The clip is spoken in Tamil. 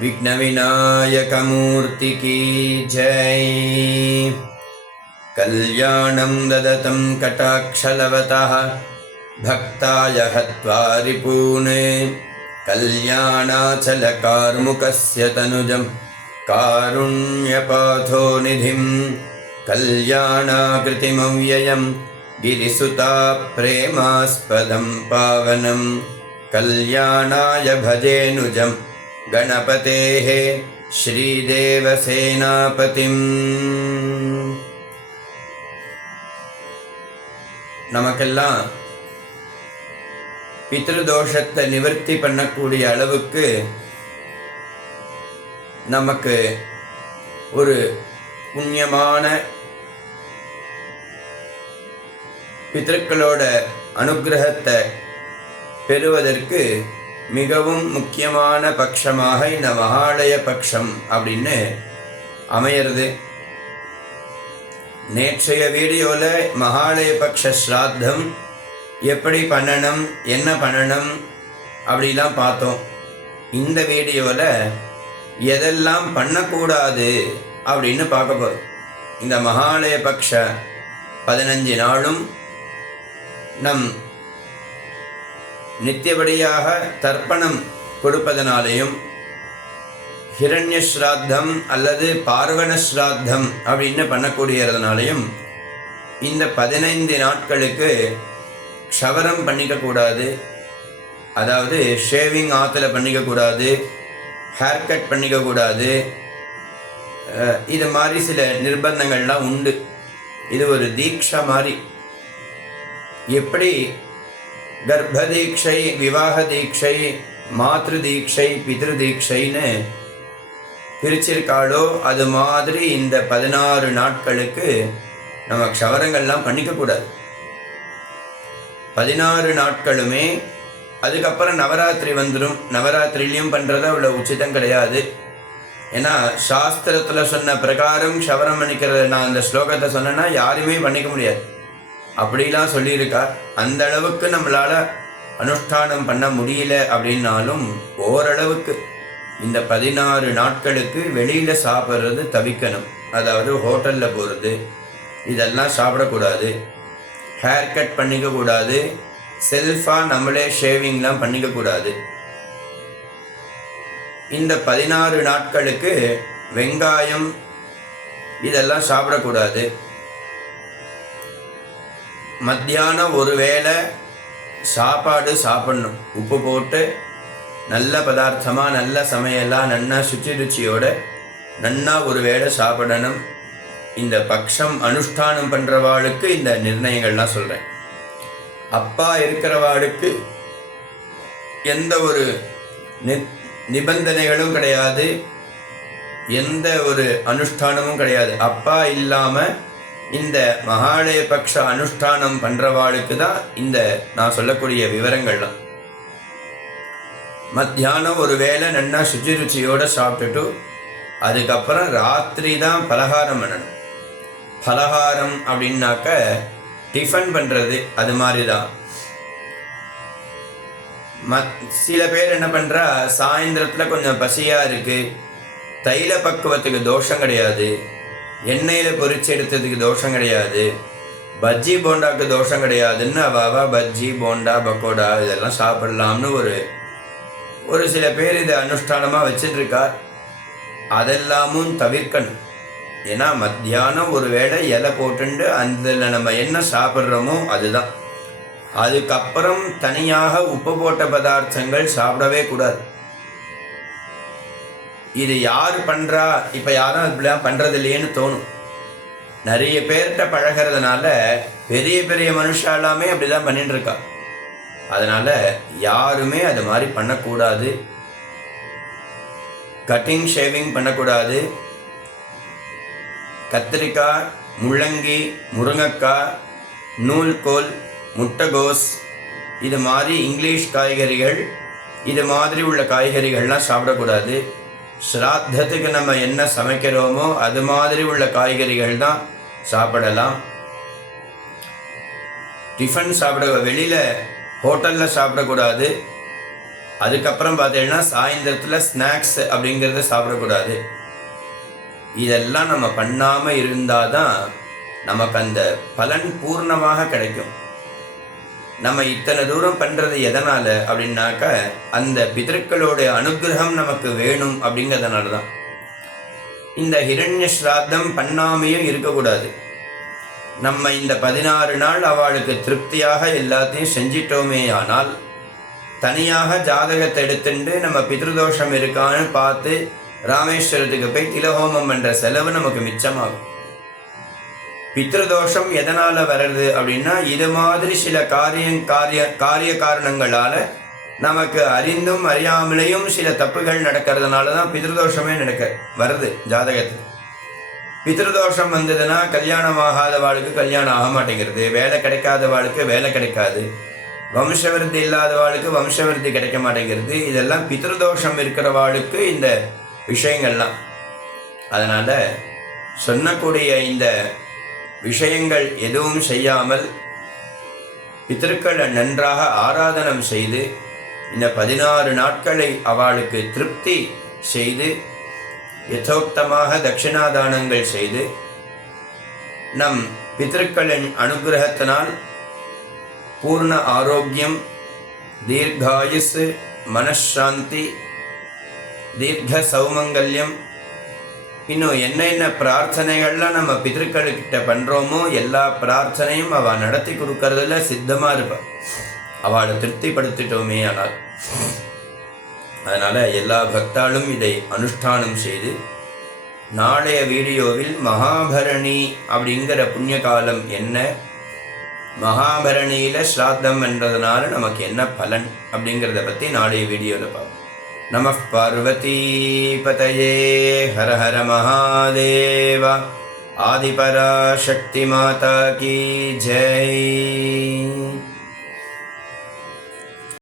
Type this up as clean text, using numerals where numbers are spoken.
विघ्न विनायक मूर्ति की जय। कल्याणं ददतं कटाक्षलवतः भक्ताय हत्वा रिपून् कल्याणाचलकार्मुकस्य तनुजं कारुण्यपाथो निधिं कल्याणाकृतिमव्ययं गिरिसुता प्रेमास्पदं पावनं कल्याणाय भजेनुजं गणपतेः श्रीदेवसेनापतिम्। நமக்கெல்லாம் பித்ருதோஷத்தை நிவர்த்தி பண்ணக்கூடிய அளவுக்கு நமக்கு ஒரு புண்ணியமான பித்ருக்களோட அனுகிரகத்தை பெறுவதற்கு மிகவும் முக்கியமான பட்சமாக இந்த மகாலய பட்சம் அப்படின்னு அமையிறது. நேற்றைய வீடியோவில் மகாலய பட்ச ஸ்ராத்தம் எப்படி பண்ணணும், என்ன பண்ணணும் அப்படிலாம் பார்த்தோம். இந்த வீடியோவில் எதெல்லாம் பண்ணக்கூடாது அப்படின்னு பார்க்க போகிறோம். இந்த மகாலய பட்ச 15 நாளும் நம் நித்தியபடியாக தர்ப்பணம் கொடுப்பதனாலேயும் ஹிரண்ய ஸ்ராத்தம் அல்லது பார்வண ஸ்ராத்தம் அப்படின்னு பண்ணக்கூடியதுனாலையும் இந்த 15 நாட்களுக்கு க்ஷவரம் பண்ணிக்கக்கூடாது. அதாவது ஷேவிங் ஆற்றுல பண்ணிக்கக்கூடாது, ஹேர் கட் பண்ணிக்கக்கூடாது. இது மாதிரி சில நிர்பந்தங்கள்லாம் உண்டு. இது ஒரு தீட்சை மாதிரி. எப்படி கர்ப்ப தீட்சை, விவாக தீட்சை, மாத்ரு தீட்சை, பித்ரு தீட்சைன்னு பிரிச்சிருக்காளோ அது மாதிரி இந்த 16 நாட்களுக்கு நம்ம க்ஷவரங்கள்லாம் பண்ணிக்கக்கூடாது. 16 நாட்களுமே. அதுக்கப்புறம் நவராத்திரி வந்துடும். நவராத்திரிலையும் பண்ணுறது அவ்வளோ உச்சிதம் கிடையாது. ஏன்னா சாஸ்திரத்தில் சொன்ன பிரகாரம் க்ஷவரம் பண்ணிக்கிறது, நான் அந்த ஸ்லோகத்தை சொன்னேன்னா யாருமே பண்ணிக்க முடியாது அப்படிலாம் சொல்லியிருக்கார். அந்த அளவுக்கு நம்மளால் அனுஷ்டானம் பண்ண முடியல அப்படின்னாலும் ஓரளவுக்கு இந்த 16 நாட்களுக்கு வெளியில் சாப்பிட்றது தவிக்கணும். அதாவது ஹோட்டலில் போகிறது இதெல்லாம் சாப்பிடக்கூடாது. ஹேர் கட் பண்ணிக்கக்கூடாது. செல்ஃபாக நம்மளே ஷேவிங்லாம் பண்ணிக்கக்கூடாது. இந்த 16 நாட்களுக்கு வெங்காயம் இதெல்லாம் சாப்பிடக்கூடாது. மத்தியானம் ஒரு வேளை சாப்பாடு சாப்பிடணும். உப்பு போட்டு நல்ல பதார்த்தமாக, நல்ல சமையலாக, நன்னா சுச்சி ருச்சியோட நன்னா ஒரு வேளை சாப்பிடணும். இந்த பக்ஷம் அனுஷ்டானம் பண்ணுறவாளுக்கு இந்த நிர்ணயங்கள்லாம் சொல்கிறேன். அப்பா இருக்கிறவாளுக்கு எந்த ஒரு நிபந்தனைகளும் கிடையாது, எந்த ஒரு அனுஷ்டானமும் கிடையாது. அப்பா இல்லாமல் இந்த மகாலய பக்ஷ அனுஷ்டானம் பண்ணுறவாளுக்கு தான் இந்த நான் சொல்லக்கூடிய விவரங்கள்லாம். மத்தியானம் ஒரு வேளை நன்னா சுச்சி ருச்சியோடு சாப்பிட்டுட்டு அதுக்கப்புறம் ராத்திரி தான் பலகாரம் பண்ணணும். பலகாரம் அப்படின்னாக்க டிஃபன் பண்ணுறது அது மாதிரி தான். சில பேர் என்ன பண்ணுறா, சாயந்தரத்தில் கொஞ்சம் பசியாக இருக்குது, தைல பக்குவத்துக்கு தோஷம் கிடையாது, எண்ணெயில் பொரிச்சு எடுத்ததுக்கு தோஷம் கிடையாது, பஜ்ஜி போண்டாவுக்கு தோஷம் கிடையாதுன்னு அவாவா பஜ்ஜி போண்டா பக்கோடா இதெல்லாம் சாப்பிடலாம்னு ஒரு சில பேர் இதை அனுஷ்டானமாக வச்சிட்ருக்கார். அதெல்லாமும் தவிர்க்கணும். ஏன்னா மத்தியானம் ஒரு வேளை இலை போட்டுண்டு அதில் நம்ம என்ன சாப்பிட்றோமோ அதுதான். அதுக்கப்புறம் தனியாக உப்பு போட்ட பதார்த்தங்கள் சாப்பிடவே கூடாது. இது யார் பண்ணுறா, இப்போ யாரும் அப்படிலாம் பண்ணுறது இல்லையேன்னு தோணும். நிறைய பேர்கிட்ட பழகிறதுனால பெரிய பெரிய மனுஷாலாமே அப்படி தான் பண்ணிட்டு இருக்கா. அதனால் யாருமே அது மாதிரி பண்ணக்கூடாது. கட்டிங் ஷேவிங் பண்ணக்கூடாது. கத்திரிக்காய், முள்ளங்கி, முருங்கைக்காய், நூல்கோல், முட்டைகோஸ் இது மாதிரி இங்கிலீஷ் காய்கறிகள் இது மாதிரி உள்ள காய்கறிகள்லாம் சாப்பிடக்கூடாது. ஸ்ராத்தத்துக்கு நம்ம என்ன சமைக்கிறோமோ அது மாதிரி உள்ள காய்கறிகள் தான் சாப்பிடலாம். டிஃபன் சாப்பிட வெளியில் ஹோட்டலில் சாப்பிடக்கூடாது. அதுக்கப்புறம் பார்த்தீங்கன்னா சாயந்தரத்தில் ஸ்நாக்ஸ் அப்படிங்கிறத சாப்பிடக்கூடாது. இதெல்லாம் நம்ம பண்ணாமல் இருந்தால் தான் நமக்கு அந்த பலன் பூர்ணமாக கிடைக்கும். நம்ம இத்தனை தூரம் பண்ணுறது எதனால் அப்படின்னாக்க அந்த பிதர்களுடைய அனுகிரகம் நமக்கு வேணும் அப்படிங்கிறதுனால தான். இந்த ஹிரண்ய ஸ்ராத்தம் பண்ணாமையும் இருக்கக்கூடாது. நம்ம இந்த 16 நாள் அவளுக்கு திருப்தியாக எல்லாத்தையும் செஞ்சிட்டோமே ஆனால் தனியாக ஜாதகத்தை எடுத்துட்டு நம்ம பித்ருதோஷம் இருக்கான்னு பார்த்து ராமேஸ்வரத்துக்கு போய் திலஹோமம் என்ற செலவு நமக்கு மிச்சமாகும். பித்ருதோஷம் எதனால் வர்றது அப்படின்னா இது மாதிரி சில காரிய காரணங்களால் நமக்கு அறிந்தும் அறியாமலேயும் சில தப்புகள் நடக்கிறதுனால தான் பித்ருதோஷமே வருது ஜாதகத்தில். பித்ருதோஷம் வந்ததுன்னா கல்யாணம் ஆகாதவாளுக்கு கல்யாணம் ஆக மாட்டேங்கிறது, வேலை கிடைக்காதவாளுக்கு வேலை கிடைக்காது, வம்சவருத்தி இல்லாதவாளுக்கு வம்சவருத்தி கிடைக்க மாட்டேங்கிறது. இதெல்லாம் பித்ருதோஷம் இருக்கிறவாளுக்கு இந்த விஷயங்கள்லாம். அதனால் சொன்னக்கூடிய இந்த விஷயங்கள் எதுவும் செய்யாமல் பித்ருக்களை நன்றாக ஆராதனம் செய்து இந்த 16 நாட்களை அவளுக்கு திருப்தி செய்து யதோக்தமாக தட்சிணாதானங்கள் செய்து நம் பித்ருக்களின் அனுகிரகத்தினால் பூர்ண ஆரோக்கியம், தீர்காயுஸ், மனசாந்தி, தீர்க்க சௌமங்கல்யம், இன்னும் என்னென்ன பிரார்த்தனைகள்லாம் நம்ம பித்ருக்களுக்கிட்ட பண்ணுறோமோ எல்லா பிரார்த்தனையும் அவள் நடத்தி கொடுக்கறதுல சித்தமாக இருப்பாள். அவளை திருப்திப்படுத்திட்டோமே ஆனால். அதனால் எல்லா பக்தாலும் இதை அனுஷ்டானம் செய்து நாளைய வீடியோவில் மகாபரணி அப்படிங்கிற புண்ணிய காலம் என்ன, மகாபரணியில் ஸ்ராத்தம் என்றதுனால நமக்கு என்ன பலன் அப்படிங்கிறத பற்றி நாளைய வீடியோவில் பார்ப்போம். நமः பார்வதி பதயே ஹர ஹர மகாதேவ. ஆதிபராசக்தி மாதா கி ஜெய்.